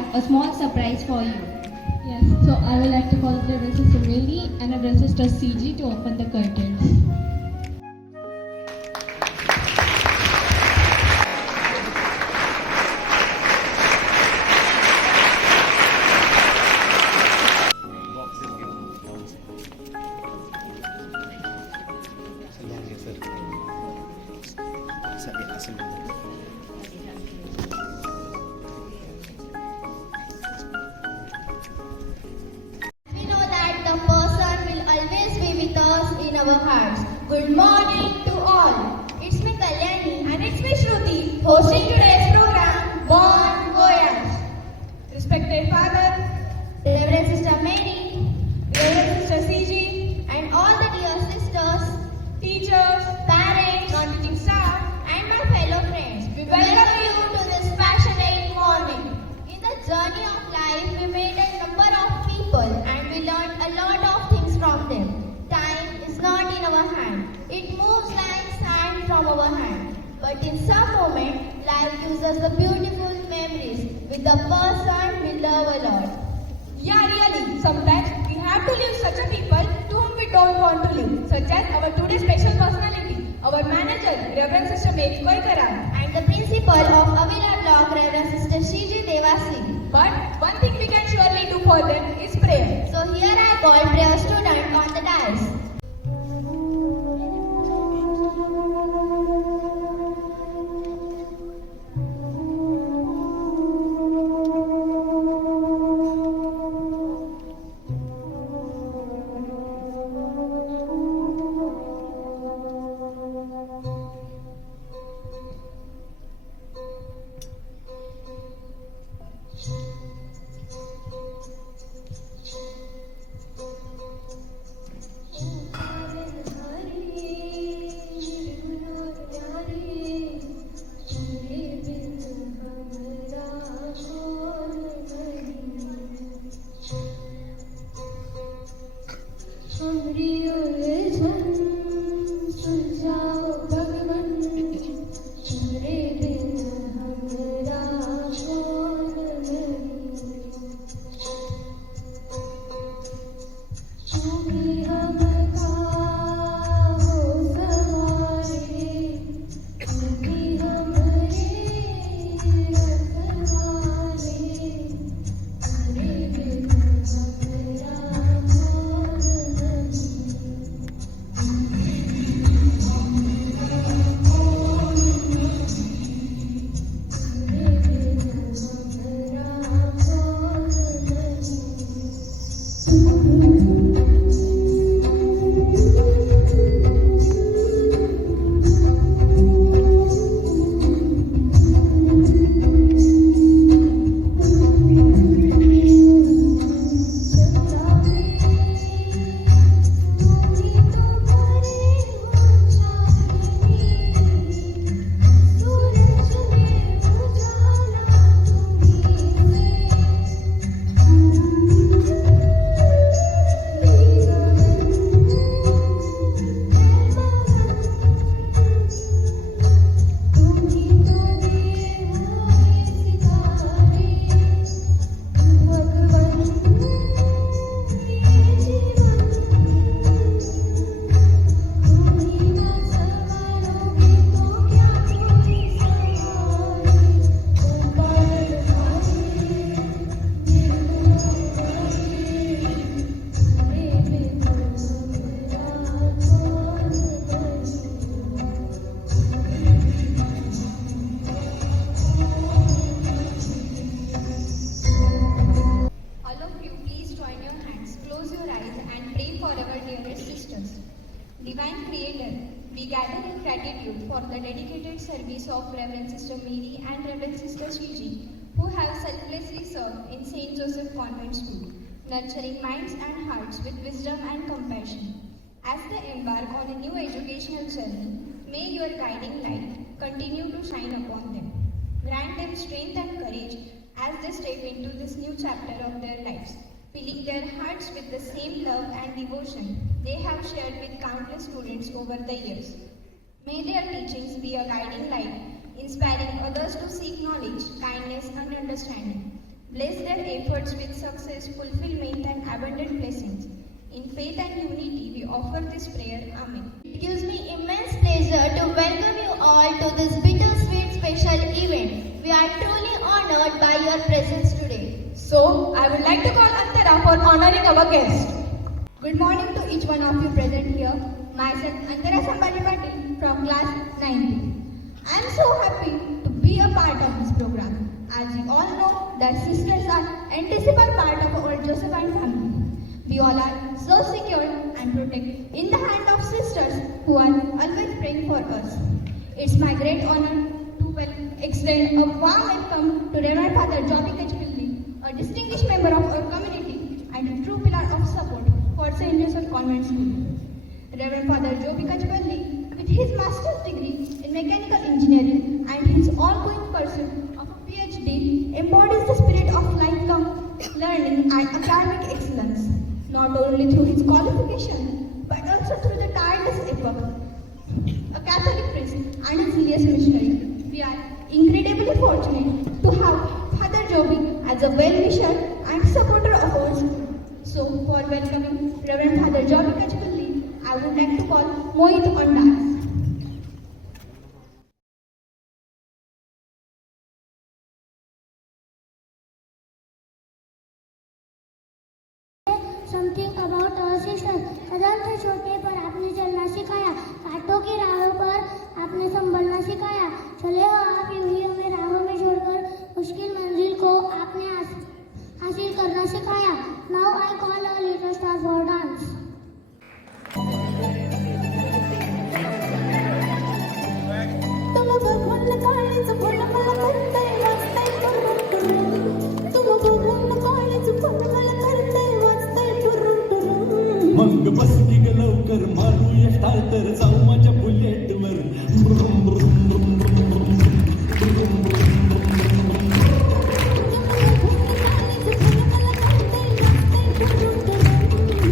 have a small surprise for you. Yes, so I would like to call the Reverend Sister Mary and Reverend Sister CG to open the curtains. We know that the person will always be with us in our hearts. Good morning to all. It's me Kalyani and it's me Shruti hosting today's program Born Goyas. Respected Father, Reverend Sister Mary, Reverend Sister CG, and all the dear sisters, teachers, parents, non-teaching staff, and my fellow friends, we welcome you to this passionate morning. In the journey of life, we met a number of people and we learned a lot of things from them. Time is not in our hand. It moves like sand from our hand. But in some moment, life gives us the beautiful memories with the person we love a lot. Yeah, really. Sometimes we have to leave such a people to whom we don't want to live, such as our today's special personality, our manager, Reverend Sister Mary Koikaran. And the principal of Avila Block, Reverend Sister Shiji Devasi. But one thing we can surely do for them is prayer. So here I call prayer student on the dais. Divine Creator, we gather in gratitude for the dedicated service of Reverend Sister Mary and Reverend Sister Shiji, who have selflessly served in St. Joseph Convent School, nurturing minds and hearts with wisdom and compassion. As they embark on a new educational journey, may your guiding light continue to shine upon them. Grant them strength and courage as they step into this new chapter of their lives, filling their hearts with the same love and devotion they have shared with countless students over the years. May their teachings be a guiding light, inspiring others to seek knowledge, kindness, and understanding. Bless their efforts with success, fulfillment, and abundant blessings. In faith and unity, we offer this prayer. Amen. It gives me immense pleasure to welcome you all to this bittersweet special event. We are truly honored by your presence today. So, I would like to call Antara for honoring our guest. Good morning to each one of you present here. Myself, Antara Sambhaji Patil from class 9B. I am so happy to be a part of this program. As you all know, that sisters are integral part of our Josephine family. We all are so secure and protected in the hand of sisters who are always praying for us. It's my great honor to extend a warm welcome to Reverend Father Joby Kachpilli, a distinguished member of our community and a true pillar of support for St. Joseph Convent School. Reverend Father Joby Kachpilli, with his master's degree in mechanical engineering and his ongoing pursuit of a PhD, embodies the spirit of lifelong learning and academic excellence, not only through his qualification, but also through the tireless effort. A Catholic priest and a serious missionary, we are incredibly fortunate to have Father Joby as a well-wisher and supporter of our school. So, for welcoming Reverend Father Joby Kachpilli, I would like to call Mohit on dais. Something about our sister. कदम थे छोटे पर आपने चलना सिखाया, कांटों की राहों पर आपने संभलना सिखाया। चले हो आप यूं ही हमें राहों में छोड़कर, मुश्किल मंजिल को आपने हासिल करना सिखाया। Now I call our little star for dance. मग बसली ग लवकर मारूया स्टार्टर जाऊ माझ्या बुलेटवर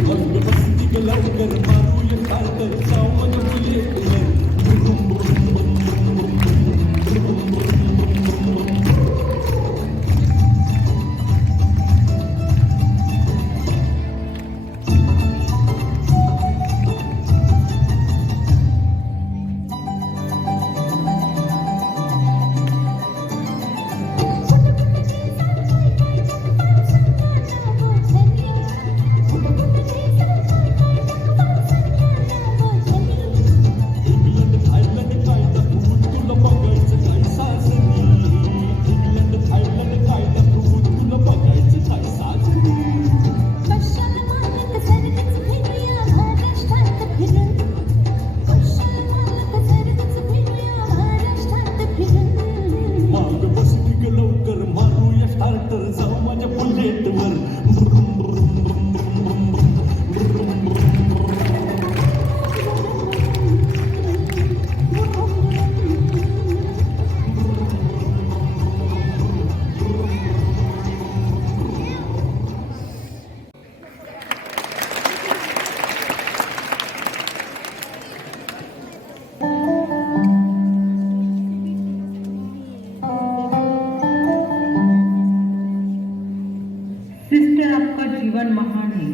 मग बसली ग लवकर मारूया स्टार्टर जाऊ माझ्या बुलेटवर सिस्टर आपका जीवन महान है।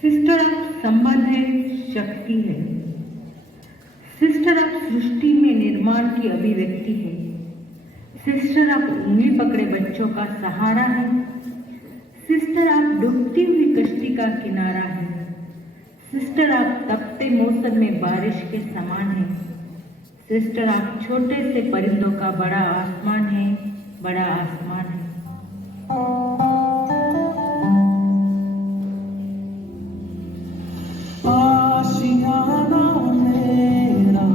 सिस्टर आप संबंध है, शक्ति है। सिस्टर आप सृष्टि में निर्माण की अभिव्यक्ति है। सिस्टर आप उंगली पकड़े बच्चों का सहारा है। सिस्टर आप डूबती हुई कश्ती का किनारा है। सिस्टर आप तपते मौसम में बारिश के समान है। सिस्टर आप छोटे से परिंदों का बड़ा आसमान है, बड़ा आसमान है। आशियाना मेरा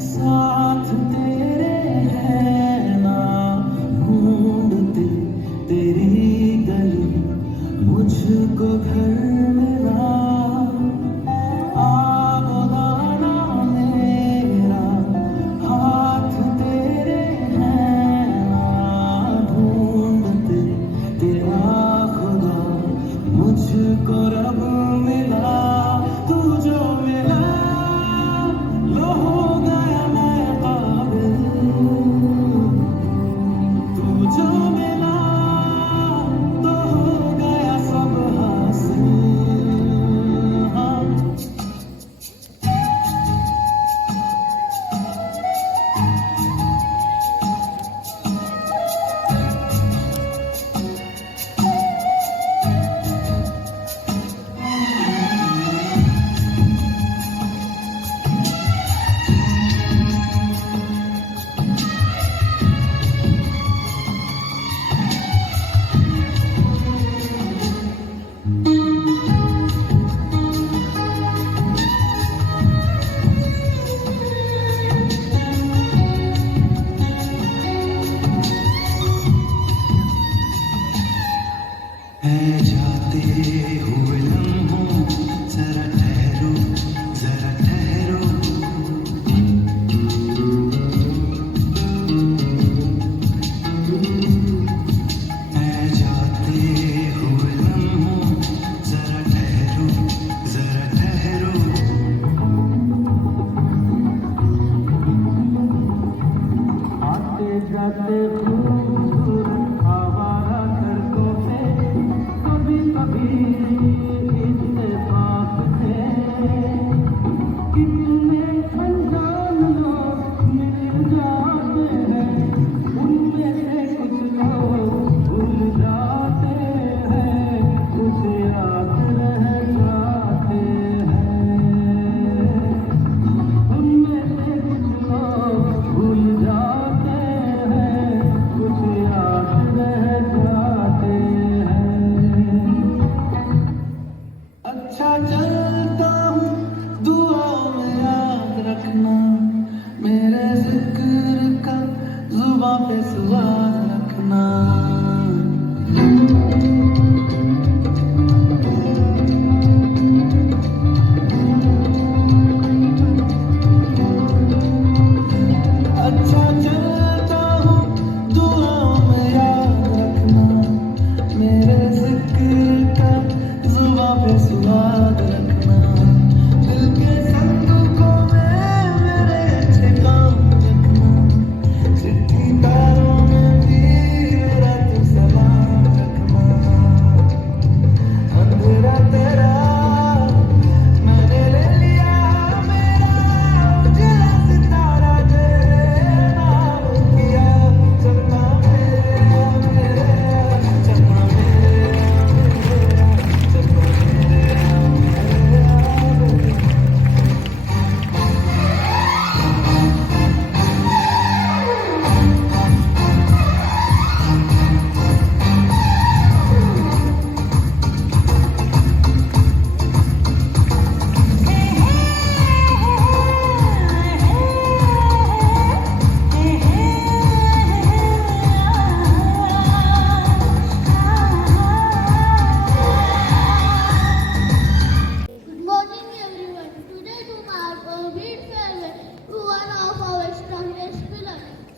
साथ तेरे है ना, ढूंढती तेरी गली मुझको घर मिला। आगोदाना मेरा हाथ तेरे है ना,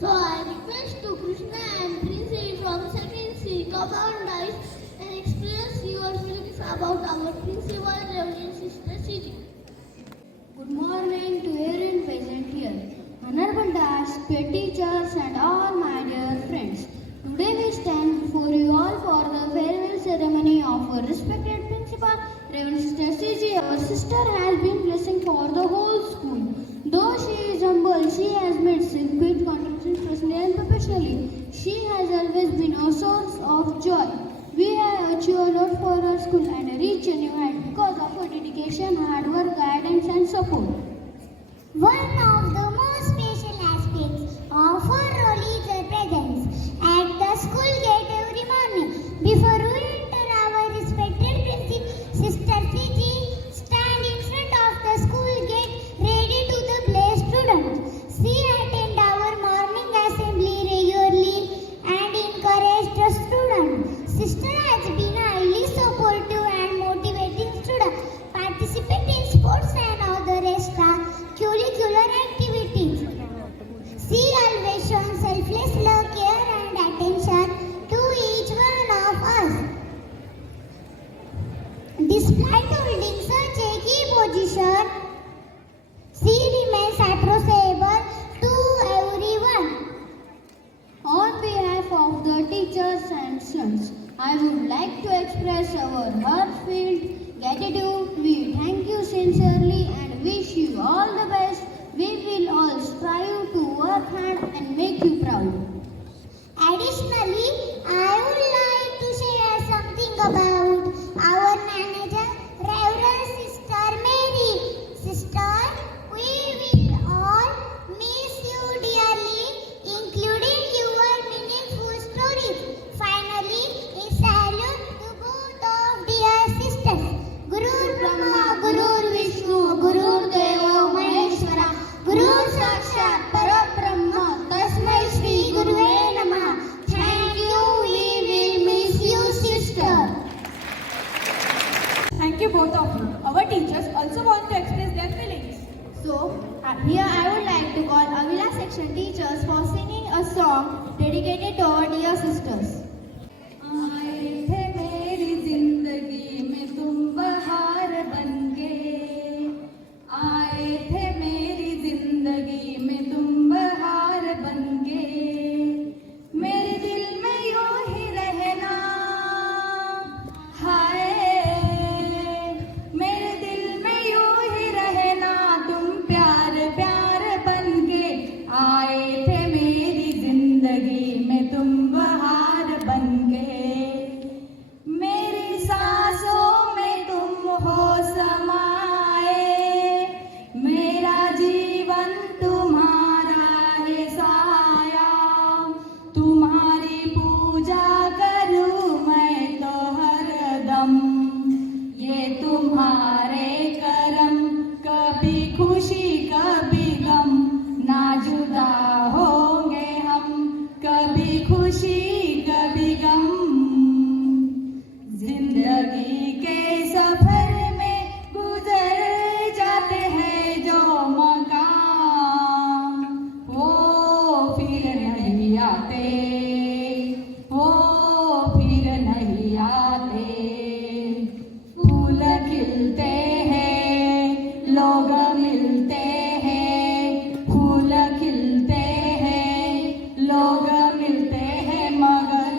So I request to Krishna and Prince from second C come on guys and express your feelings about our principal Reverend Sister Siji. Good morning to everyone present here. Honorable dads, peer teachers and all my dear friends. Today we stand before you all for the farewell ceremony of our respected principal, Reverend Sister Siji. Our sister has been blessing for the whole school. Though she is humble, she has made great contributions personally and professionally. She has always been a source of joy. We have achieved a lot for our school and reached a new height because of her dedication, hard work, guidance and support. One of the most special aspects of her role is her presence at the school gate every morning. Before we enter, our respected principal, Sister Siji, stand in front of the school gate ready to the bless students. She attend our morning assembly regularly and encourage the students. Sister has been highly supportive and motivating students. Participate in sports and other extracurricular activities. She always shows selfless love, care and attention to each one of us. Despite holding such a key position, she remains approachable to everyone. On behalf of the teachers and students, I would like to express our heartfelt gratitude. We thank you sincerely and wish you all the best. We will all strive to work hard and make you proud. Additionally, I would like to share something about our manager, Reverend Sister Mary. Sister, we will all miss you dearly, including your meaningful stories. Finally, a salute to both of dear sisters. Guru Brahma, Guru Vishnu, Guru Deva Maheshwara, Guru Sakshat Parabrahma, Tasmai Shri Guruve Namah. Thank you, we will miss you, sister. Thank you both of you. Our teachers also want to express their feelings. So, here I would like to call Avila section teachers for singing a song dedicated to our dear sisters. आए थे मेरी जिंदगी में तुम बहार बनके, आए थे मेरी जिंदगी में तुम बहार बनके, मेरे दिल में यूं ही रहना, हाय मेरे दिल में यूं ही रहना, तुम प्यार प्यार बनके, आए थे मेरी जिंदगी में तुम बहार बनके, मेरी सांसों में तुम हो समाए, मेरा जीवन तुम्हारा है साया, तुम्हारी पूजा करूं मैं तो हरदम, ये तुम्हारे करम, कभी खुशी कभी गम, ना जुदा होंगे हम, कभी खुशी कभी गम, जिंदगी के सफर में गुजर जाते हैं जो मकाम, वो फिर नहीं आते, वो फिर नहीं आते, फूल खिलते हैं, लोग मिलते हैं, फूल खिलते हैं, लोग मिलते हैं, मगर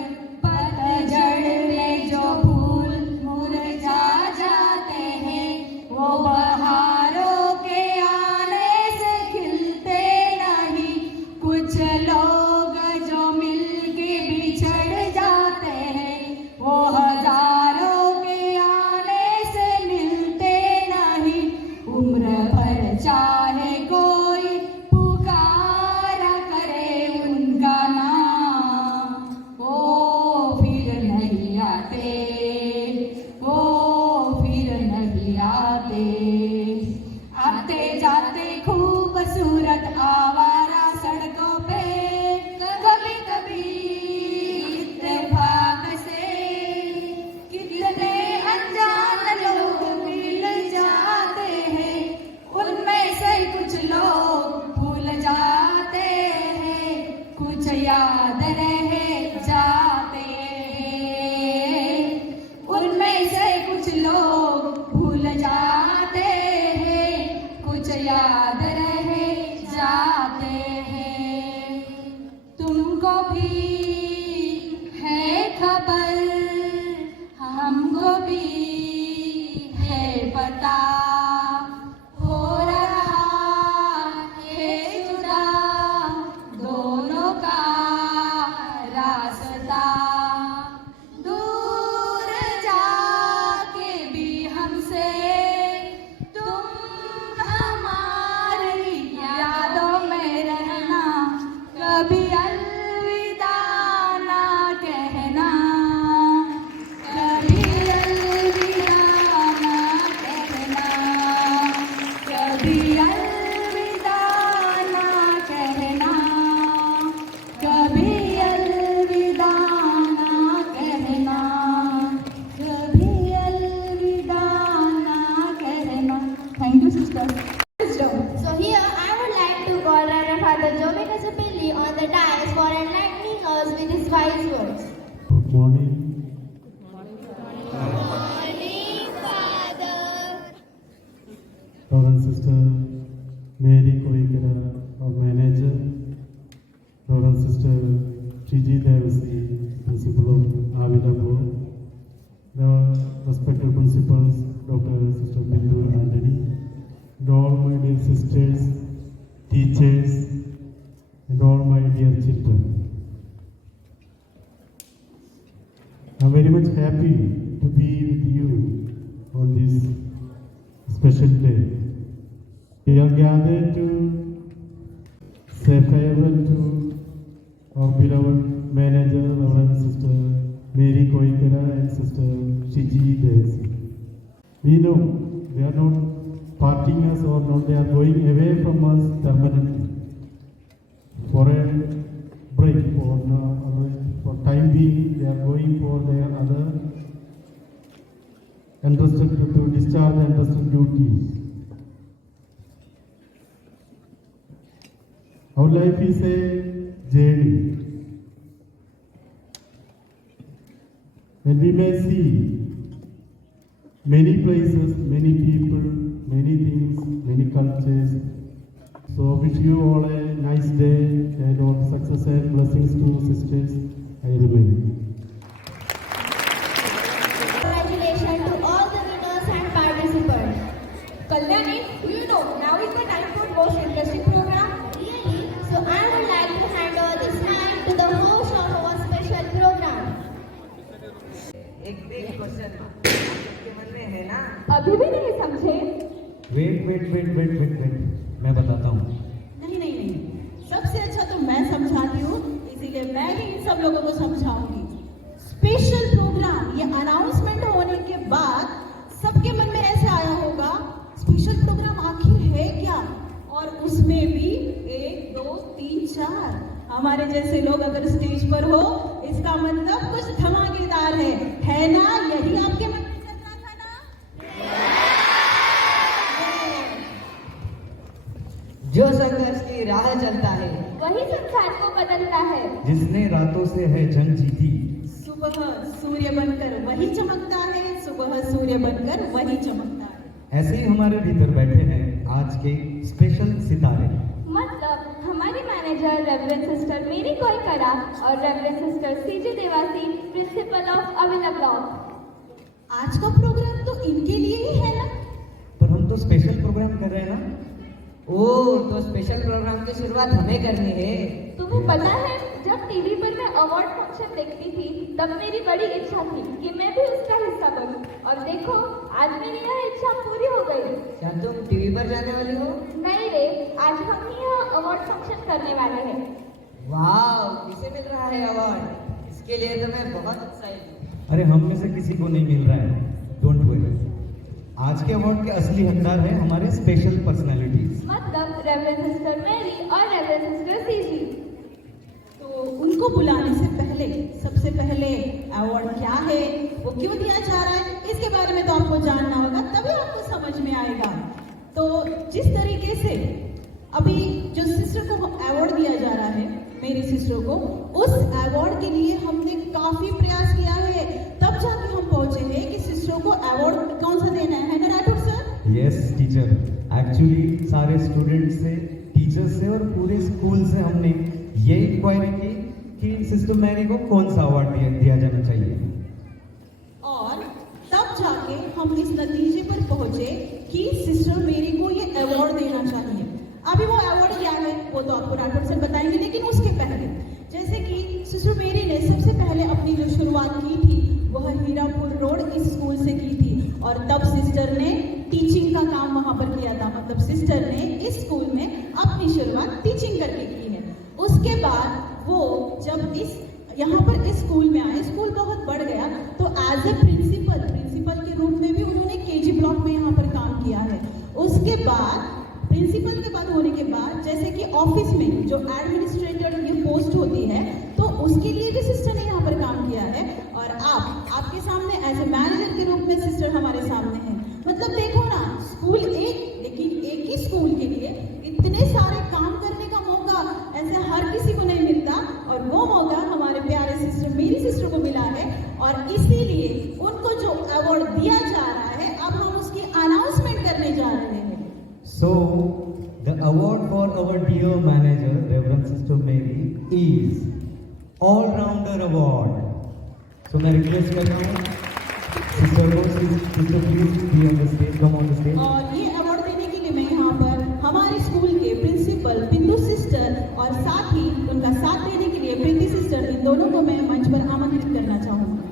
पतझड़ में जो फूल मुरझा जाते हैं, वो बहारों के आने से खिलते नहीं, कुछ लोग जो मिलके बिछड़ जाते हैं, वो हजारों के आने से मिलते नहीं, उम्र भर चाहे कोई पुकारा करे उनका नाम, वो फिर नहीं आते, वो फिर नहीं आते, आते जाते खूबसूरत आवारा सड़कों पे, कभी कभी इत्तेफाक से कितने अनजान लोग मिल जाते हैं, उनमें से कुछ लोग भूल जाते हैं, भी है पता, हो रहा है जुदा दोनों का रास्ता। दूर जाके भी हमसे तुम हमारी यादों में रहना, कभी अलविदा ना कहना, कभी अलविदा ना कहना, कभी अलविदा ना कहना, कभी अलविदा ना कहना, कभी अलविदा ना कहना। Thank you sister. So here I would like to call Reverend Father Joey Kasapilli on the dais for enlightening us with his wise words. Good morning. Reverend Sister Mary Koikara, our manager. Reverend Sister Gigi Devasi, Principal of Avila Board. The respected principals, Dr. Sister Bindu Anthony. And all my dear sisters, teachers, and all my dear children. I'm very much happy to be with you on this special day. We are gathered to say farewell to our beloved manager, Reverend Sister Mary Koikara and Sister Shiji Devasi. We know they are not parting us or not, they are going away from us permanently for a break, for time being. They are going for their other entrusted to discharge entrusted duties. Our life is a journey, and we may see many places, many people, many things, many cultures. So wish you all a nice day and all success and blessings to sisters. I remain. Congratulations to all the winners and participants. Kalyani, do you know now is the time for most interesting program? Really? So I would like to hand over this mic to the host of our special program. एक question आपके मन में है ना? अभी भी नहीं समझे? वेट, मैं बताता हूँ। नहीं, सबसे अच्छा तो मैं समझाती हूँ, इसीलिए मैं ही इन सब लोगों को समझाऊंगी। स्पेशल प्रोग्राम, ये अनाउंसमेंट होने के बाद सबके मन में ऐसे आया होगा, स्पेशल प्रोग्राम आखिर है क्या? और उसमें भी 1, 2, 3, 4 हमारे जैसे लोग अगर स्टेज पर हो, इसका मतलब कुछ धमाकेदार है ना? यही आपके मन में चल रहा था ना? जो संघर्ष की राह चलता है, वही संसार को बदलता है। जिसने रातों से है जंग जीती, सुबह सूर्य बनकर वही चमकता है, सुबह सूर्य बनकर वही चमकता है। ऐसे ही हमारे भीतर बैठे हैं आज के स्पेशल सितारे। मतलब हमारी manager reverend sister Mary Koikara और reverend sister C G Devasi, principal of Avila block. आज का प्रोग्राम तो इनके लिए ही है ना? पर हम तो स्पेशल प्रोग्राम कर रहे हैं ना। ओह, तो स्पेशल प्रोग्राम की शुरुआत हमें करनी है। तुम्हें पता है, जब टीवी पर मैं अवार्ड फंक्शन देखती थी तब मेरी बड़ी इच्छा थी कि मैं भी उसका हिस्सा बनूं, और देखो आज मेरी यह इच्छा पूरी हो गई। क्या तुम टीवी पर जाने वाली हो? नहीं रे, आज हम ही यह अवार्ड फंक्शन करने वाले हैं। वाह, किसे मिल रहा है अवार्ड? इसके लिए तो मैं बहुत उत्साहित हूँ। अरे हम में से किसी को नहीं मिल रहा है, डोंट वरी। आज के अवार्ड के असली हकदार हैं हमारे स्पेशल पर्सनालिटीज, मतलब रेवरेंड सिस्टर मेरी और रेवरेंड सिस्टर सीजी। तो उनको बुलाने से पहले सबसे पहले अवार्ड क्या है, वो क्यों दिया जा रहा है, इसके बारे में तो आपको जानना होगा, तभी आपको समझ में आएगा। तो जिस तरीके से अभी जो सिस्टर को अवार्ड दिया जा रहा है, मेरी सिस्टर को, उस अवार्ड के लिए हमने काफी प्रयास किया है, तब जाके हम पहुंचे हैं कि सिस्टर को अवार्ड कौन सा देना है ना Rathore sir? Yes teacher, actually सारे स्टूडेंट्स से, टीचर्स से और पूरे स्कूल से हमने ये इंक्वायरी की कि सिस्टर मैरी को कौन सा अवार्ड दिया जाना चाहिए, और तब जा आके हम इस नतीजे पर पहुंचे कि सिस्टर मेरी को ये अवार्ड देना चाहिए। अभी वो अवार्ड क्या है वो तो आपको राठौड़ सर बताएंगे, लेकिन उसके पहले जैसे कि सिस्टर मेरी ने सबसे पहले अपनी जो शुरुआत की थी वह हीरापुर रोड इस स्कूल से की थी, और तब सिस्टर ने टीचिंग का काम वहां पर किया था। मतलब सिस्टर ने इस स्कूल में अपनी शुरुआत टीचिंग करके की है। उसके बाद वो जब यहाँ पर इस स्कूल में आए, स्कूल बहुत बढ़ गया, तो एज ए प्रिंसिपल के रूप में भी उन्होंने केजी ब्लॉक में यहाँ पर काम किया है। उसके बाद प्रिंसिपल के बाद होने के बाद जैसे कि ऑफिस में जो एडमिनिस्ट्रेटर ये पोस्ट होती है, तो उसके लिए भी सिस्टर ने यहाँ पर काम किया है। और आपके सामने एज ए मैनेजर के रूप में सिस्टर हमारे सामने है। मतलब देखो ना, स्कूल एक, लेकिन एक ही स्कूल के लिए इतने सारे काम करने का मौका ऐसे हर किसी को नहीं मिलता, और वो मौका हमारे प्यारे सिस्टर मेरी सिस्टर को मिला है। और इसीलिए उनको जो अवार्ड दिया जा रहा है, अब हम उसकी अनाउंसमेंट करने जा रहे हैं। So, the award for our dear manager, Reverend Sister Mary, is All-Rounder Award. So, मैं request कर रहा हूँ, sister please be on the stage, come on the stage. और ये अवार्ड देने के लिए मैं यहाँ पर हमारे स्कूल के प्रिंसिपल बिंदु सिस्टर और साथ ही उनका साथ देने के लिए प्रीति सिस्टर, इन दोनों को मैं मंच पर आमंत्रित करना चाहूँगी।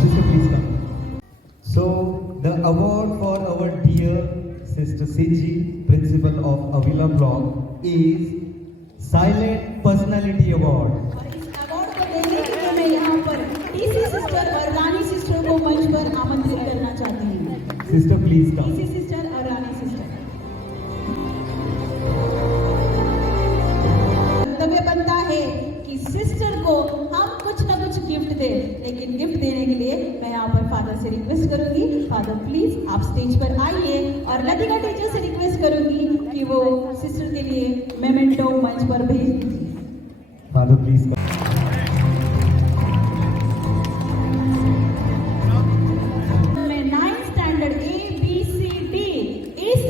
Sister please come. So, the award for our dear Sister Siji, Principal of Avila Block, is Silent Personality Award. और इस अवार्ड को देने के लिए मैं यहाँ पर टीसी सिस्टर और रानी सिस्टर को मंच पर आमंत्रित करना चाहती हूँ। Sister please come. TC sister और रानी सिस्टर। कर्तव्य बनता है कि सिस्टर को हम कुछ ना कुछ गिफ्ट दे, लेकिन गिफ्ट देने के लिए मैं यहाँ पर फादर से रिक्वेस्ट करूंगी, फादर प्लीज आप स्टेज पर आइए, और लतिका टीचर से रिक्वेस्ट करूंगी कि वो सिस्टर के लिए मेमेंटो मंच पर भेज दीजिए। Father please come. मैं 9th स्टैंडर्ड ABCD इस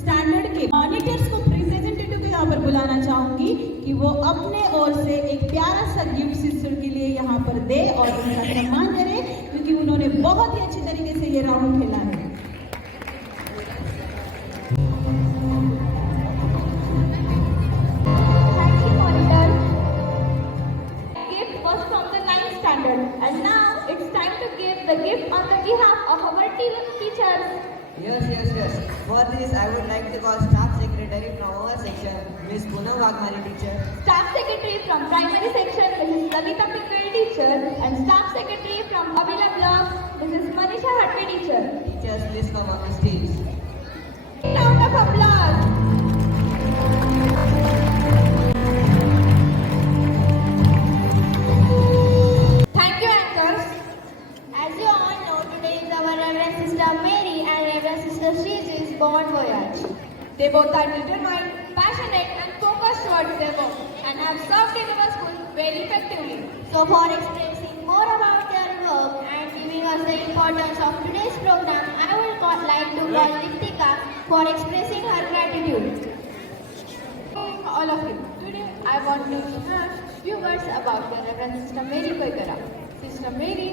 स्टैंडर्ड के मॉनिटर्स को रिप्रेजेंटेटिव को यहाँ पर बुलाना चाहूंगी कि वो अपने ओर से एक प्यारा सा गिफ्ट सिस्टर के लिए यहाँ पर दे और उनका सम्मान करे, क्योंकि उन्होंने बहुत ही अच्छी तरीके से ये राउंड खेला है। Thank you, monitor. Gift was from the 9th standard, and now it's time to give the gift on the behalf of our teachers. Yes. For this, I would like to call staff secretary from our section, Miss Poonam Wagmani teacher. Staff secretary from primary section, Mrs. Lalita Pingal teacher, and staff secretary from Avila block, Mrs. Manisha Hatwe teacher. Teachers, please come on the stage. Round of applause. Thank you, anchors. As you all know, today is our Reverend Sister Mary and Reverend Sister Sriji's born voyage. They both are determined, passionate, and focused towards their work, and have served in our school very effectively. So for expressing more about their work and giving us the importance of today's program, I would like to call Ritika for expressing her gratitude. All of you, today I want to share few words about the Reverend Sister Mary Koikara. Sister Mary,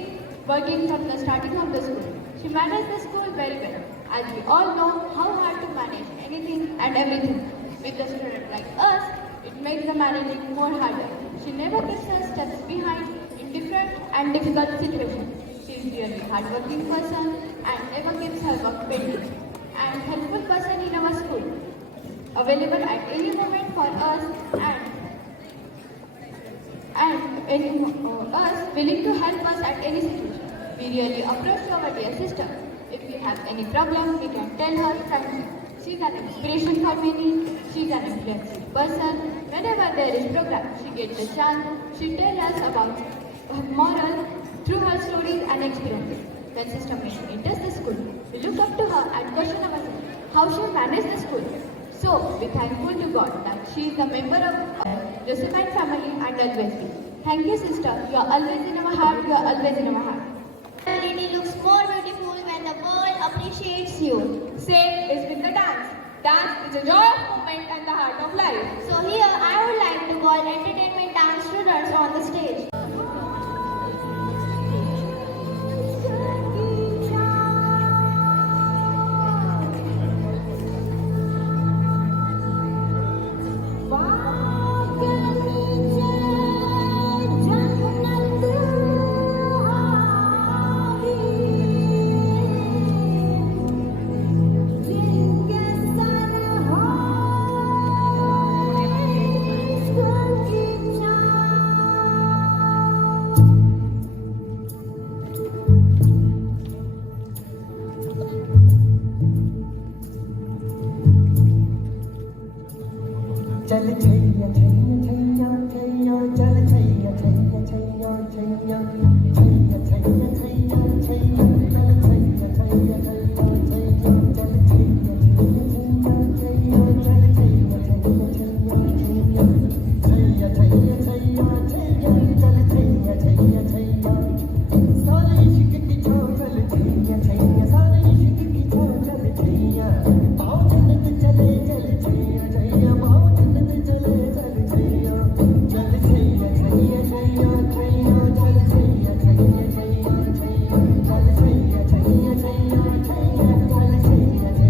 working from the starting of the school, she managed the school very well. As we all know how hard to manage anything and everything. With the student like us, it makes the managing more harder. She never puts her steps behind in different and difficult situations. She is really hardworking person and never keeps her work pending. And helpful person in our school. Available at any moment for us and any us willing to help us at any situation. We really approach our dear sister. If we have any problem, we can tell her frankly. She is an inspiration for many. She is an influential person. Whenever there is program, she gets a chance. She tells us about her moral through her stories and experiences. When Sister Mary enters the school, we look up to her and question ourselves how she managed the school. So, we thankful to God that she is a member of our Josephine family and always be. Thank you, sister. You are always in our heart. You are always in our heart. Your lady looks more beautiful when the world appreciates you. Same is with the dance. Dance is a joyous moment and the heart of life. So here I would like to call entertainment dance students on the stage. चल छैया छैया छैया छैया चल छैया छैया छैया छैया छैया छैया छैया छैया चल छैया छैया छैया छैया चल छैया छैया छैया छैया चल छैया छैया छैया छैया छैया छैया छैया चल छैया छैया छैया सारे इश्क की छाव चल छैया छैया सारे इश्क की छाव चल छैया पाँव जन्नत चले चल छैया छैया पाँव जन्नत चले चल छैया चल छैया छैया छैया छैया चल छैया छैया छैया छैया चल छैया छैया छैया छैया चल छैया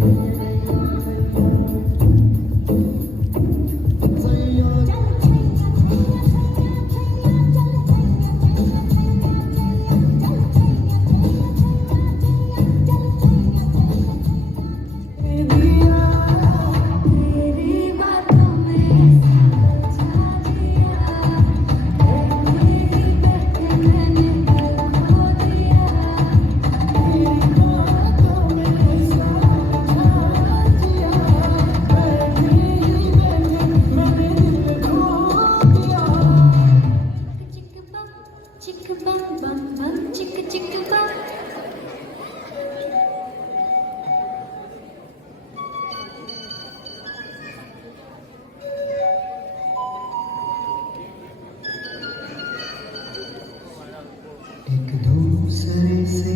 एक दूसरे से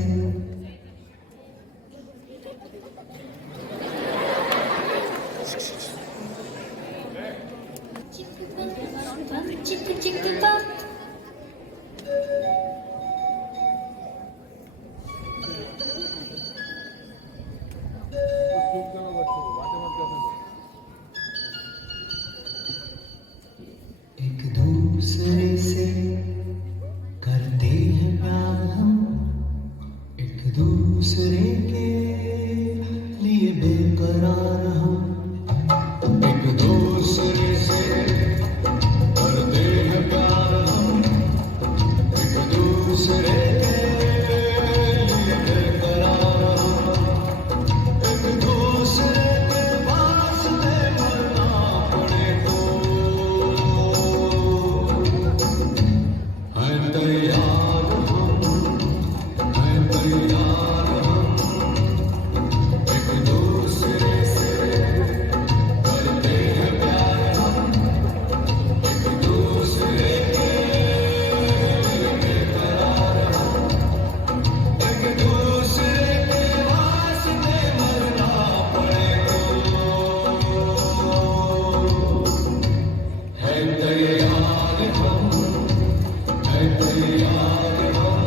एक दूसरे से करते हैं प्यार हम एक दूसरे के लिए बेकरार हम एक दूसरे से करते हैं प्यार हम एक दूसरे के लिए बेकरार हम एक दूसरे के वास्ते मरना पड़े तो है तैयार है तैयार एक दूसरे से करते हैं प्यार हम एक दूसरे के बेकरार हम एक दूसरे के वास्ते मरना पड़े है तैयार हम है तैयार हम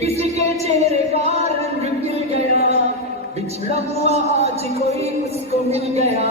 किसी के चेहरे का रंग खिल गया बिछड़ा हुआ आज कोई उसको मिल गया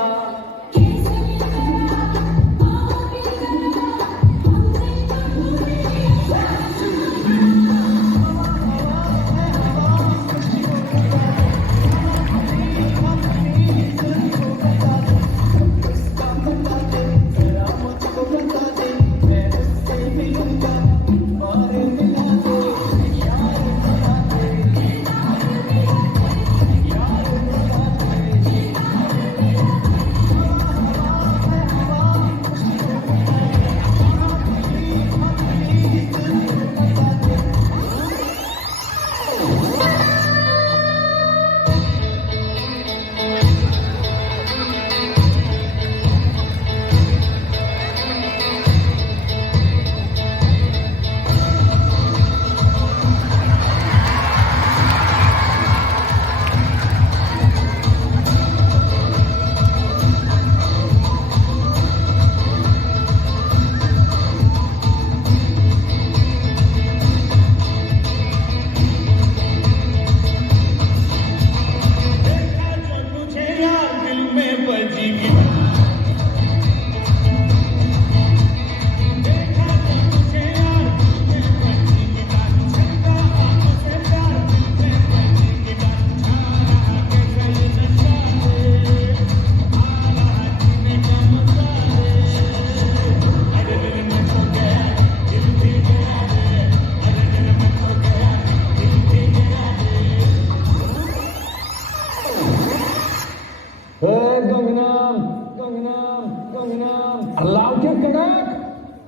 अल्लाह के कडक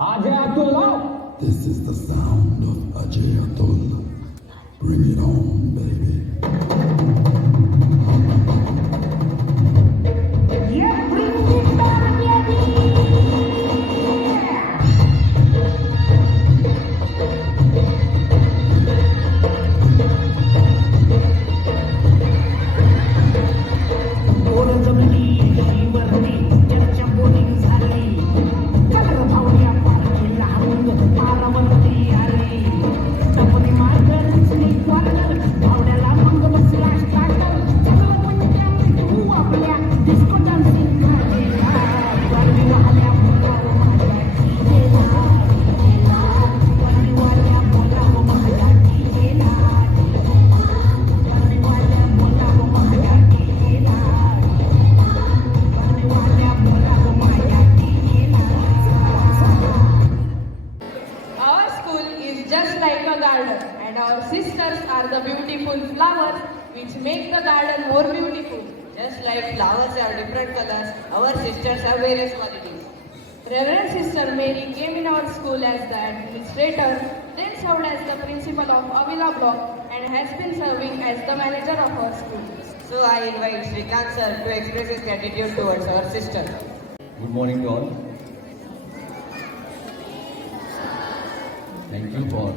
Ajay Abdullah. This is the sound of Ajay Abdullah. Bring it on, baby. Yeah, bring it back, which make the garden more beautiful. Just like flowers have different colors, our sisters have various qualities. Reverend Sister Mary came in our school as the administrator, then served as the principal of Avila Block and has been serving as the manager of our school. So I invite Shrikant sir to express his gratitude towards our sister. Good morning to all. Thank you for.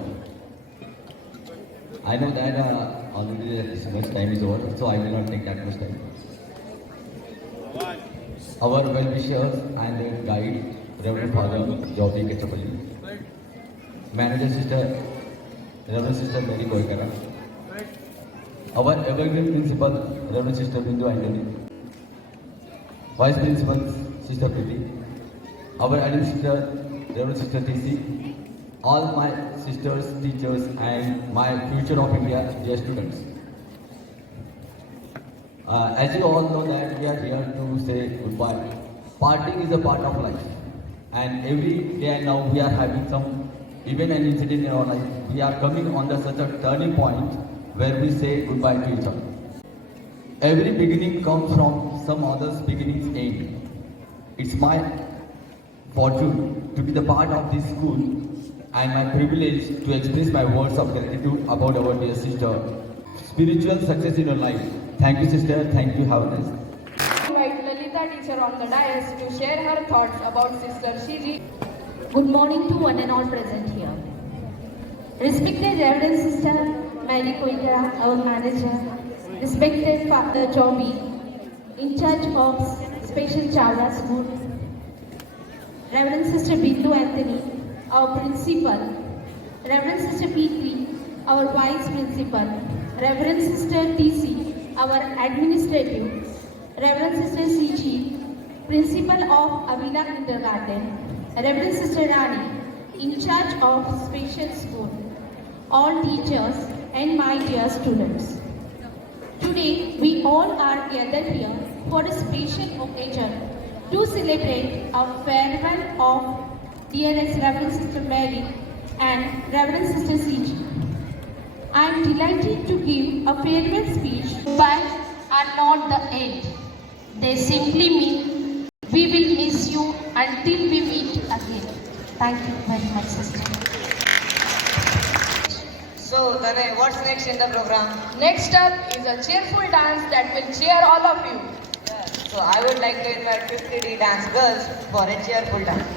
I know that already the much time is over, so I will not take that much time. Our well-wishers and guide, Reverend Father Jyoti Ketchapalli, Manager Sister, Reverend Sister Mary Goikara, our evergreen principal, Reverend Sister Bindu Antony, Vice Principal Sister Priti, our administrator, Reverend Sister TC, all my sisters, teachers, and my future of India, dear students. As you all know that we are here to say goodbye. Parting is a part of life, and every day and now we are having some even an incident in our life. We are coming on such a turning point where we say goodbye to each other. Every beginning comes from some other's beginning's end. It's my fortune to be the part of this school and my privilege to express my words of gratitude about our dear sister. Spiritual success in your life. Thank you, sister. Thank you. Have a nice day. I invite Lalita teacher on the dais to share her thoughts about Sister Shiji. Good morning to one and all present here. Respected Reverend Sister Mary Koikara, our manager, respected Father Joby, in charge of Special Chawla School, Reverend Sister Bindu Anthony, our principal, Reverend Sister P3, our vice principal, Reverend Sister TC, our administrative, Reverend Sister CG, principal of Avila Kindergarten, Reverend Sister Rani, in charge of special school, all teachers and my dear students. Today, we all are gathered here for a special occasion to celebrate a farewell of dearest Reverend Sister Mary and Reverend Sister CG. I am delighted to give a farewell speech, but are not the end. They simply mean we will miss you until we meet again. Thank you very much, sister. So, Tanay, what's next in the program? Next up is a cheerful dance that will cheer all of you. So, I would like to invite 50D dance girls for a cheerful dance.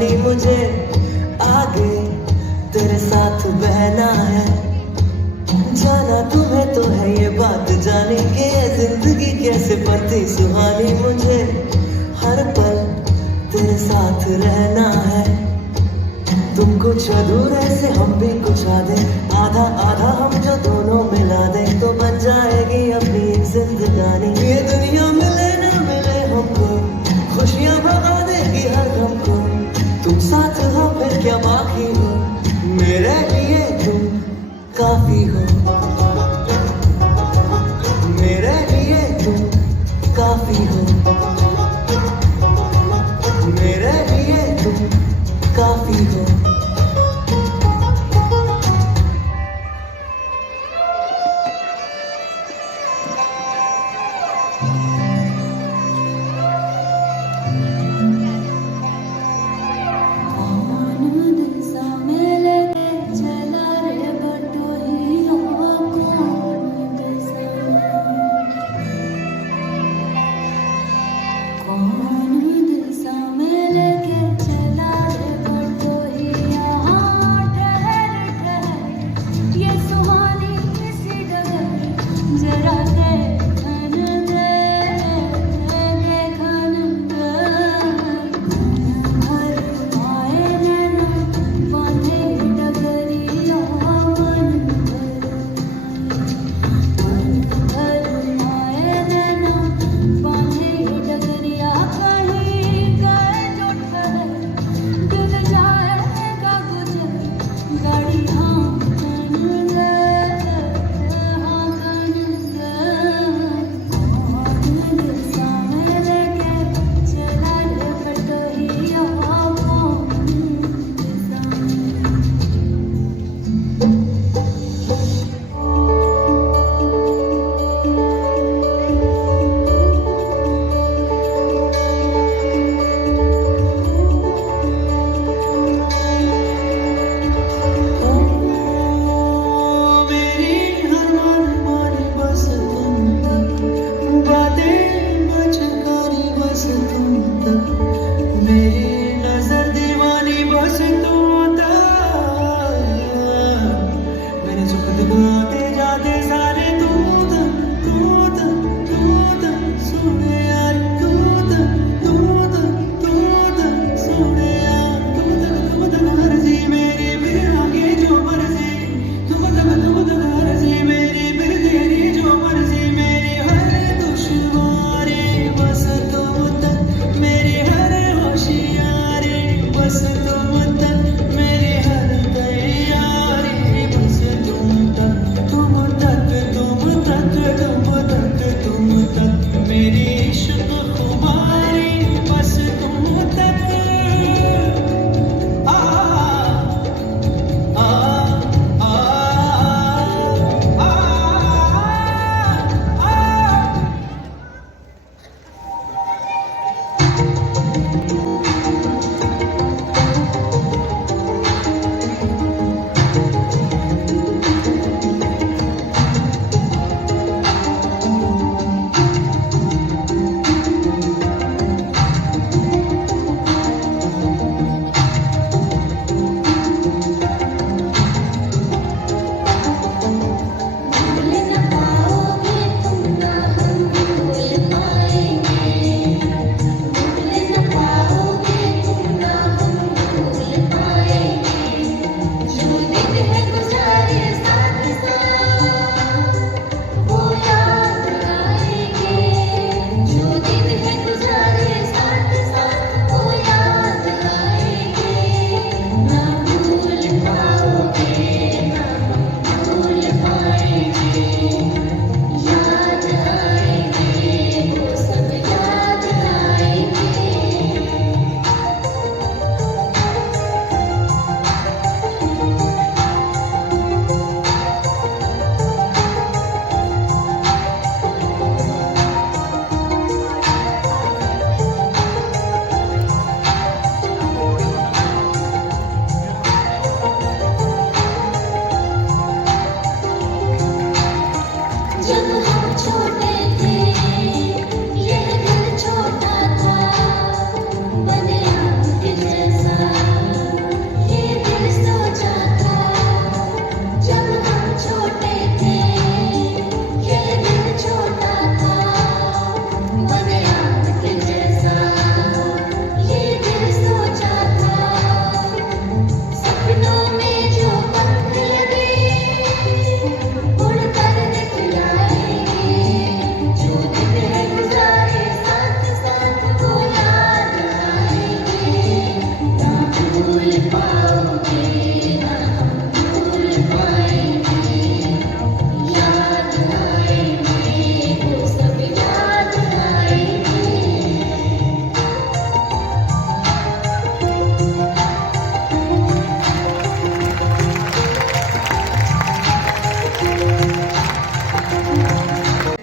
सुहानी मुझे आगे तेरे साथ बहना है। जाना तुम्हें तो है ये बात जाने के जिंदगी कैसे पड़ती सुहानी मुझे हर पल तेरे साथ रहना है। तुम कुछ अधूरे से हम भी कुछ आधे आधा आधा हम जो दोनों मिला दे तो बन जाएगी अपनी एक जिंदगानी। ये दुनिया मिले न मिले हमको खुशियां भगा देगी हर गम को। तुम साथ हो फिर क्या बाकी हो मेरे लिए तुम काफी हो। मेरे लिए तुम काफी हो। मेरे लिए तुम काफी हो।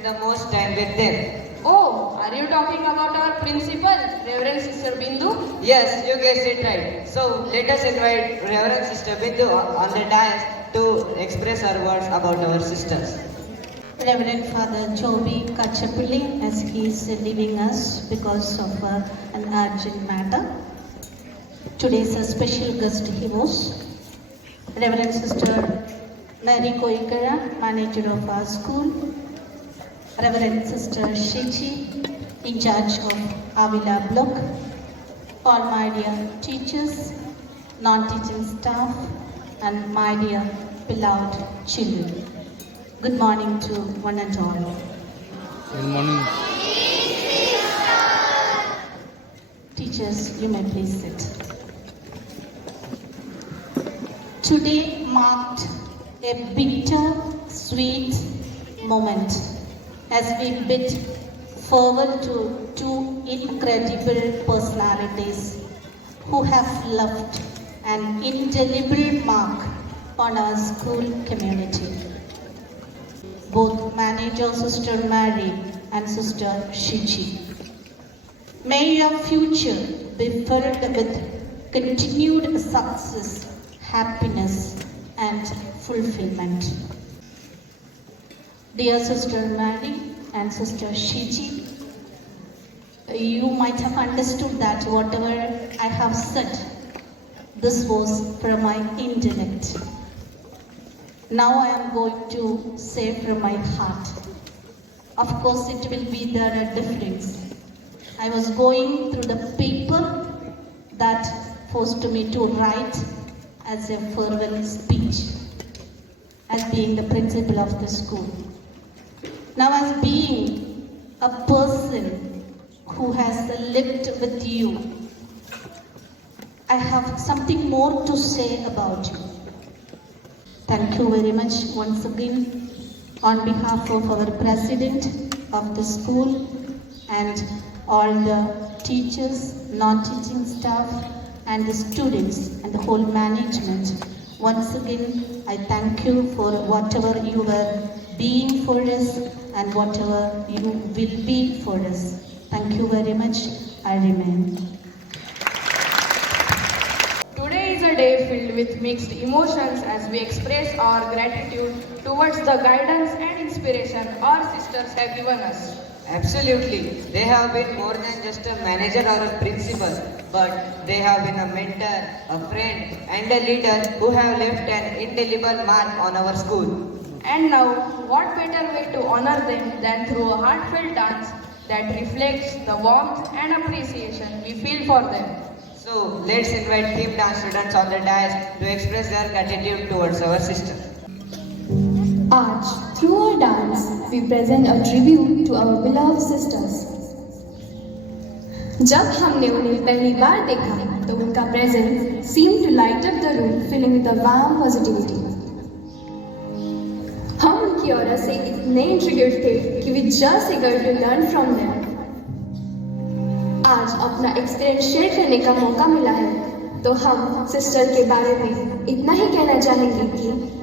The most time with them. Oh, are you talking about our principal, Reverend Sister Bindu? Yes, you guessed it right. So let us invite Reverend Sister Bindu on the dais to express her words about our sisters. Reverend Father Joby Kachapulli, as he is leaving us because of an urgent matter. Today is a special guest heroes. Reverend Sister Mary Koikara, manager of our school. Reverend Sister Shichi, in charge of Avila block. All my dear teachers, non-teaching staff, and my dear beloved children. Good morning to one and all. Good morning. Teachers, you may please sit. Today marked a bitter, sweet moment as we bid forward to two incredible personalities who have left an indelible mark on our school community. Both manager Sister Mary and Sister Shichi. May your future be filled with continued success, happiness, and fulfillment. Dear Sister Mary and Sister Shichi, you might have understood that whatever I have said, this was from my intellect. Now I am going to say from my heart. Of course, it will be there a difference. I was going through the paper that forced me to write as a farewell speech, as being the principal of the school. Now, as being a person who has lived with you, I have something more to say about you. Thank you very much once again on behalf of our president of the school and all the teachers, non-teaching staff, and the students and the whole management. Once again, I thank you for whatever you were being for us and whatever you will be for us. Thank you very much. I remain. Today is a day filled with mixed emotions as we express our gratitude towards the guidance and inspiration our sisters have given us. Absolutely. They have been more than just a manager or a principal, but they have been a mentor, a friend, and a leader who have left an indelible mark on our school. And now, what better way to honor them than through a heartfelt dance that reflects the warmth and appreciation we feel for them. So, let's invite theme dance students on the dais to express their gratitude towards our sister. आज through our dance we present a tribute to our beloved sisters. जब हमने उन्हें पहली बार देखा तो उनका presence seemed to light up the room, filling with a warm positivity. हम उनकी औरत से इतने intrigued थे कि we just eager to learn from them. आज अपना experience share करने का मौका मिला है तो हम सिस्टर के बारे में इतना ही कहना चाहेंगे कि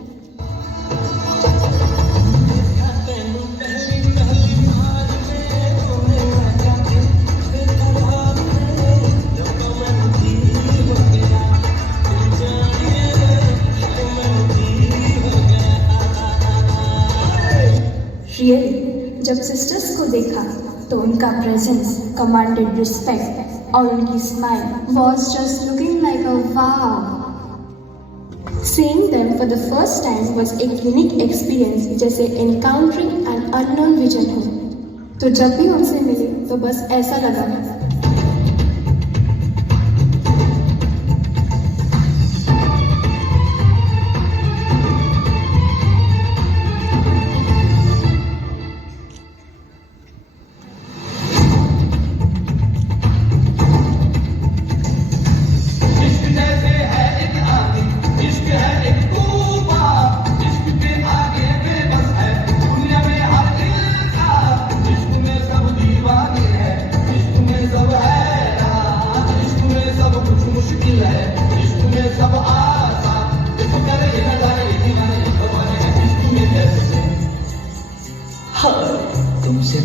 रियली जब सिस्टर्स को देखा तो उनका प्रेजेंस कमांडेड रिस्पेक्ट और उनकी smile was just looking like a wow. Seeing them for the first time was a unique experience जैसे encountering an unknown vision हो. तो जब भी उनसे मिले तो बस ऐसा लगा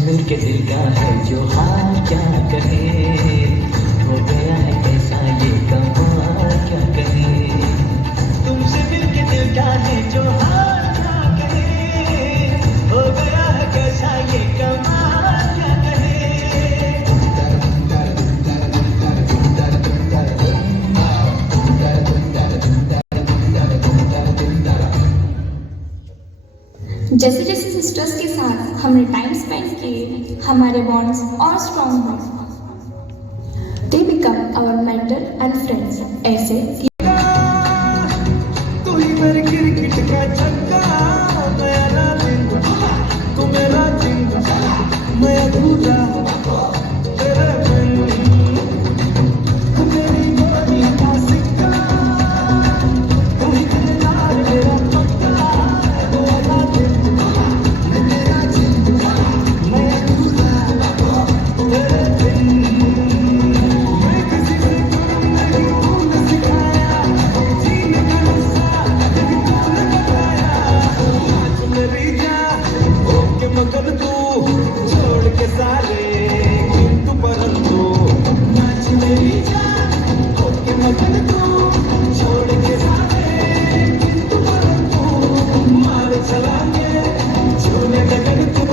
मिलके दिल का है जो हाल क्या कहे, हो गया है कैसा ये कमाल क्या कहे, तुमसे मिलके दिल का है जो हाल क्या कहे, हो गया है कैसा ये कमाल क्या कहे। जैसे जैसे सिस्टर्स के साथ हमने टाइम स्पेंड किए, हमारे बॉन्ड्स और स्ट्रॉन्ग हुए। They become our mentor and friends. ऐसे तू ही मेरे क्रिकेट का छक्का, मेरा दिल तू मेरा दिल, मैं अधूरा तेरे बिन, तू मेरी गोरी का सिक्का, तू ही मेरा मेरा पक्का, मेरा दिल मेरा दिल, मैं अधूरा तेरे बिन। मैं किसी से कम नहीं, तूने सिखाया जीने का नुस्खा, लेकिन तूने बताया आज मेरी जान ओके मगर तू छोड़ के सारे किंतु परंतु, नाच मेरी जान ओके मगर तू छोड़ के सारे किंतु परंतु, मार चलांगे छोड़े लगन तू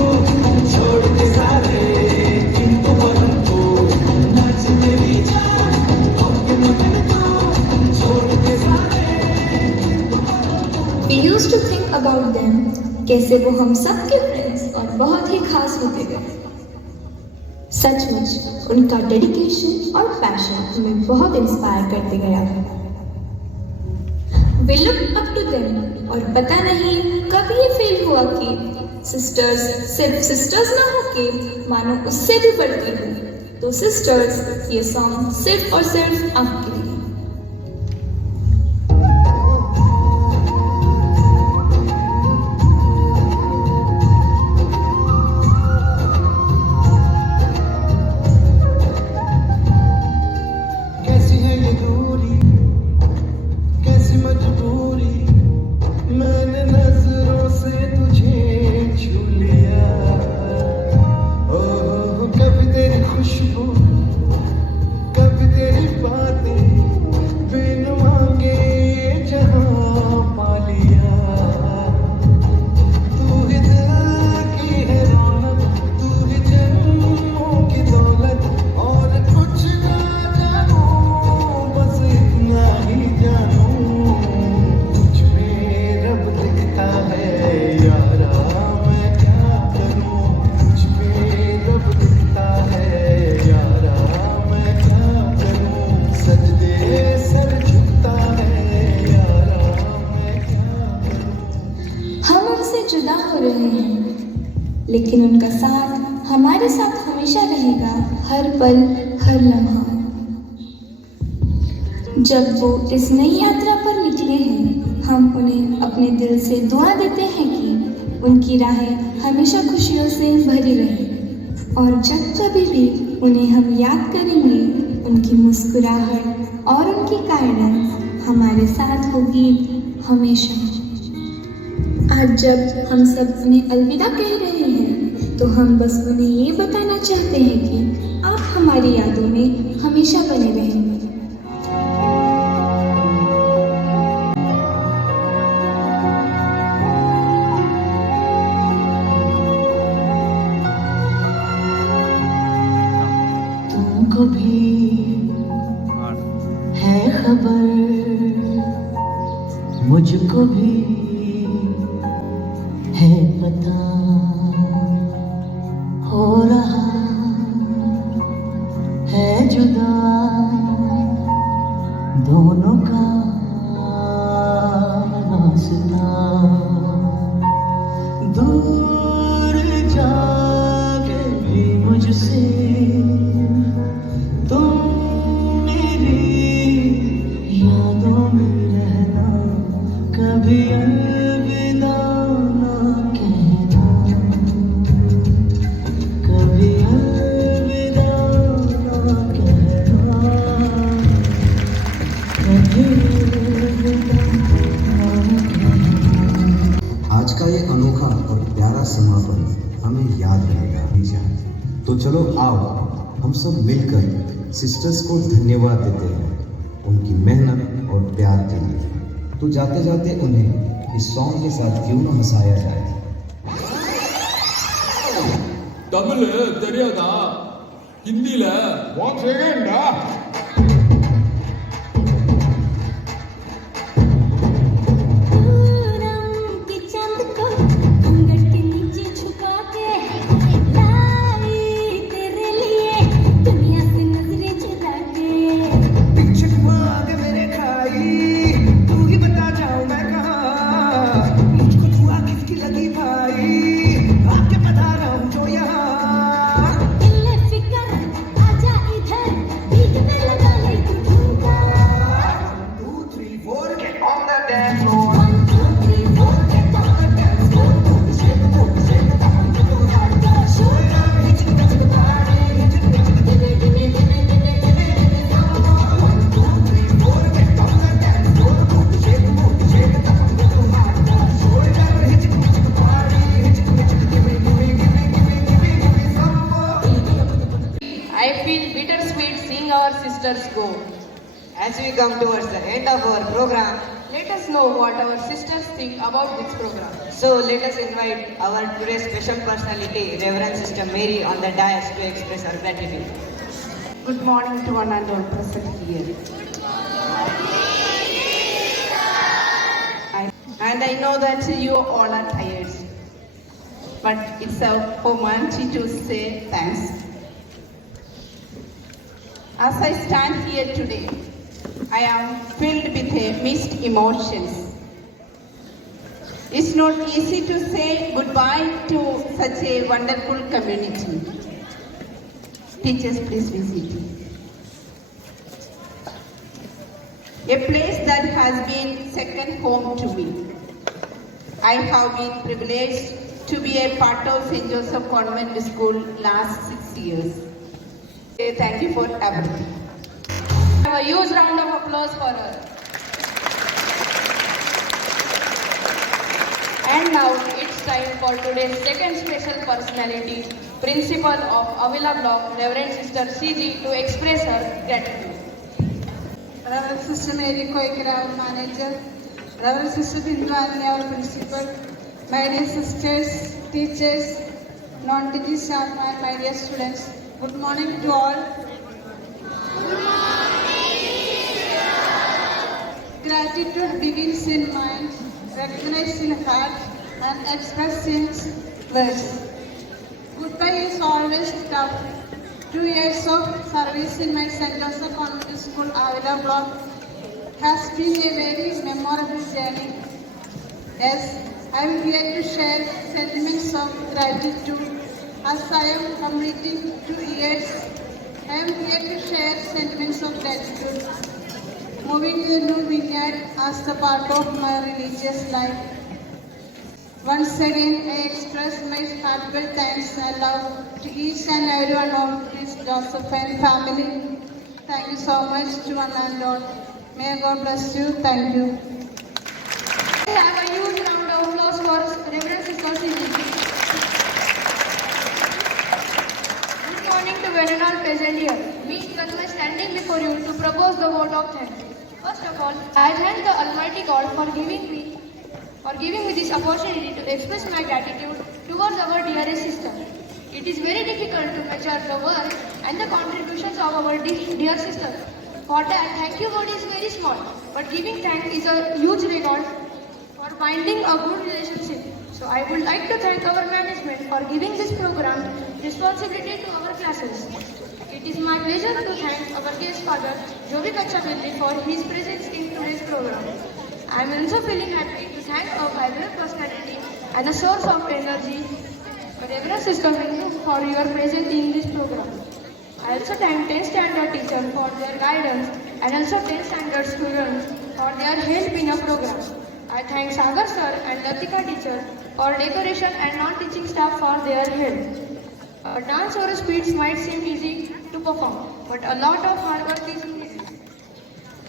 छोड़ के सारे किंतु परंतु, नाच मेरी जान ओके मगर तू छोड़ के सारे किंतु परंतु। We used to think about them, कैसे वो हम सबके फ्रेंड्स और बहुत ही खास होते गए। सचमुच उनका डेडिकेशन और पैशन हमें बहुत इंस्पायर करते गया। We look up to them और पता नहीं कब ये फील हुआ कि सिस्टर्स सिर्फ सिस्टर्स ना होके मानो उससे भी बढ़ती हुई। तो सिस्टर्स ये सॉन्ग सिर्फ और सिर्फ आपके लिए। कैसी है ये दूरी, कैसी मजबूरी, मैंने नजरों से तुझे छू लिया, ओह कभी तेरी खुशबू, कभी तेरी बातें, बिन मांगे ये जहां पा लिया, तू ही दिल की है रौनक, तू ही जन्मों की दौलत, और कुछ ना जानूं बस इतना ही जानूं, तुझ में रब दिखता है यारा, मैं क्या करूं, तुझ में रब दिखता है यारा, मैं क्या करूं, सजदे सर झुकता है यारा, मैं क्या करूं। हम उनसे जुदा हो रहे हैं, लेकिन उनका साथ हमारे साथ हमेशा रहेगा, हर पल हर लम्हा। जब वो इस नई यात्रा पर निकले हैं, हम उन्हें अपने दिल से दुआ देते हैं कि उनकी राहें हमेशा खुशियों से भरी रहें। और जब कभी भी उन्हें हम याद करेंगे, उनकी मुस्कुराहट और उनकी काइंडनेस हमारे साथ होगी हमेशा। आज जब हम सब उन्हें अलविदा कह रहे हैं, तो हम बस उन्हें ये बताना चाहते हैं कि आप हमारी यादों में हमेशा बने रहेंगे। तुमको भी है खबर, मुझको भी है पता, हो रहा है जुदा दोनों का रास्ता, दूर जाके भी मुझसे तुम मेरी यादों में रहना, कभी अलविदा ना कहना, कभी अलविदा ना कहना, कभी अलविदा ना कहना। आज का ये अनोखा और प्यारा समापन हमें याद रहेगा हमेशा। तो चलो आओ हम सब मिलकर सिस्टर्स को धन्यवाद देते हैं उनकी मेहनत और प्यार के लिए। तो जाते जाते उन्हें इस सॉन्ग के साथ क्यों न हंसाया जाए। தமிழ் தெரியாதா? ஹிந்தில 1 செகண்டா? Go. As we come towards the end of our program, let us know what our sisters think about this program. So let us invite our today's special personality, Reverend Sister Mary, on the dais to express her gratitude. Good morning to one and all present here. And I know that you all are tired, but it's a formality to say thanks. As I stand here today, I am filled with mixed emotions. It's not easy to say goodbye to such a wonderful community. Teachers, please visit. A place that has been second home to me. I have been privileged to be a part of St. Joseph Convent School last 6 years. Thank you for everything. Have a huge round of applause for her. And now it's time for today's second special personality, Principal of Avila Block, Reverend Sister CG, to express her gratitude. Reverend Sister Mary Koikara, our manager, Reverend Sister Bindwani, our principal, my dear sisters, teachers, non-teaching staff, and my dear students. Good morning to all. Good morning. Gratitude begins in mind, recognized in heart, and expressed in words. Goodbye is always tough. 2 years of service in my St. Joseph Convent School, Avila Block, has been a very memorable journey. Yes, I am here to share sentiments of gratitude. As I am completing 2 years, I am here to share sentiments of gratitude. Moving to the new vineyard as the part of my religious life. Once again, I express my heartfelt thanks and love to each and every one of this Josephine family. Thank you so much to one and all. May God bless you. Thank you. Have a huge round of applause for Reverend Sister CG. Good morning to one and all present here. Me, Pratma, standing before you to propose the vote of thanks. First of all, I thank the Almighty God for giving me this opportunity to express my gratitude towards our dearest sister. It is very difficult to measure the work and the contributions of our dear sister. For that, thank you word is very small, but giving thanks is a huge reward for binding a good relationship. So I would like to thank our management for giving this program responsibility to our classes. It is my pleasure to thank our guest father, Jovi Kachavelli, for his presence in today's program. I am also feeling happy to thank our vibrant personality and a source of energy, Reverend Sister Hindu, for your presence in this program. I also thank 10th standard teachers for their guidance and also 10th standard students for their help in a program. I thank Sagar sir and Latika teacher for decoration and non-teaching staff for their help. Dance or speeds might seem easy to perform, but a lot of hard work is needed.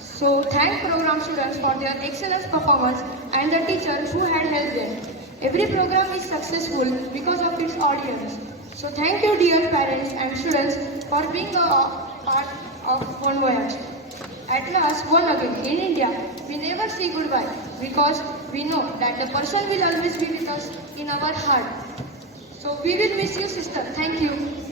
So thank program students for their excellent performance and the teachers who had helped them. Every program is successful because of its audience. So thank you dear parents and students for being a part of Bon Voyage. At last, one again, in India, we never say goodbye because we know that the person will always be with us in our heart. So we will miss you, sister. Thank you.